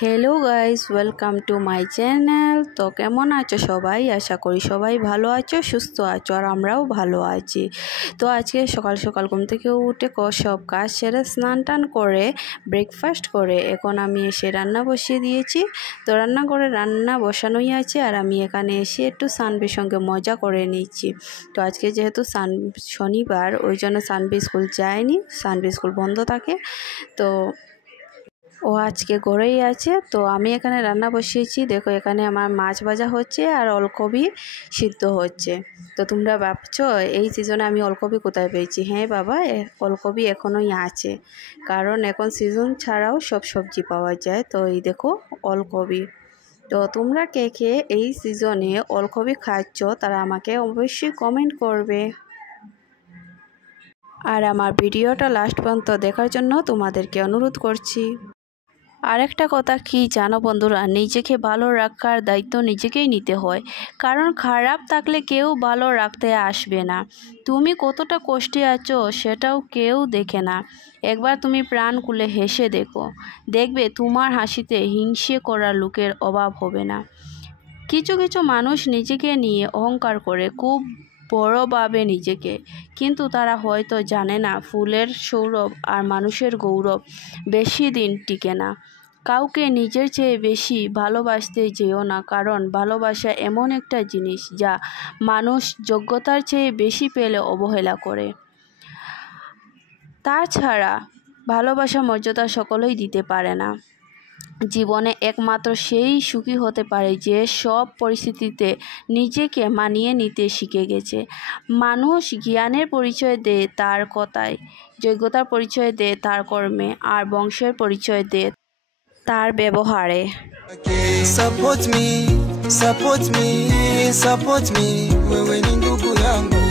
Hello guys, welcome to my channel. তো কেমন আছো সবাই? আশা করি সবাই ভালো আছো, সুস্থ আছো, আর আমরাও ভালো আছি। তো আজকে সকাল সকাল ঘুম থেকে উঠে সব কাজ সেরে স্নান টান করে ব্রেকফাস্ট করে এখন আমি এসে রান্না বসিয়ে দিয়েছি। তো রান্না করে রান্না বসানোই আছে, আর আমি এখানে এসে একটু সানভির সঙ্গে মজা করে নিচ্ছি। তো আজকে যেহেতু শনিবার, ওই জন্য সানভি স্কুল যায়নি, সানভি স্কুল বন্ধ থাকে। তো ও আজকে ঘরেই আছে। তো আমি এখানে রান্না বসিয়েছি। দেখো, এখানে আমার মাছ ভাজা হচ্ছে আর ওলকপি সিদ্ধ হচ্ছে। তো তোমরা ভাবছো এই সিজনে আমি ওলকপি কোথায় পেয়েছি? হ্যাঁ বাবা, ওলকপি এখনোই আছে, কারণ এখন সিজন ছাড়াও সব সবজি পাওয়া যায়। তো এই দেখো ওলকপি। তো তোমরা কে কে এই সিজনে ওলকপি খাচ্ছ তারা আমাকে অবশ্যই কমেন্ট করবে। আর আমার ভিডিওটা লাস্ট পর্যন্ত দেখার জন্য তোমাদেরকে অনুরোধ করছি। আরেকটা কথা কি জানো বন্ধুরা, নিজেকে ভালো রাখার দায়িত্ব নিজেকেই নিতে হয়, কারণ খারাপ থাকলে কেউ ভালো রাখতে আসবে না। তুমি কতটা কষ্টে আছো সেটাও কেউ দেখে না। একবার তুমি প্রাণ খুলে হেসে দেখো, দেখবে তোমার হাসিতে হিংসে করার লোকের অভাব হবে না। কিছু কিছু মানুষ নিজেকে নিয়ে অহংকার করে, খুব বড় ভাবে নিজেকে, কিন্তু তারা হয়তো জানে না ফুলের সৌরভ আর মানুষের গৌরব বেশি দিন টিকে না। কাউকে নিজের চেয়ে বেশি ভালোবাসতে যেও না, কারণ ভালোবাসা এমন একটা জিনিস যা মানুষ যোগ্যতার চেয়ে বেশি পেলে অবহেলা করে। তাছাড়া ভালোবাসা মর্যাদা সকলেই দিতে পারে না। জীবনে একমাত্র সেই সুখী হতে পারে যে সব পরিস্থিতিতে নিজেকে মানিয়ে নিতে শিখে গেছে। মানুষ জ্ঞানের পরিচয় দেয় তার কথায়, যোগ্যতার পরিচয় দেয় তার কর্মে, আর বংশের পরিচয় দেয় তার ব্যবহারে। Support me, support me, support me, wewe ni ndugu yangu.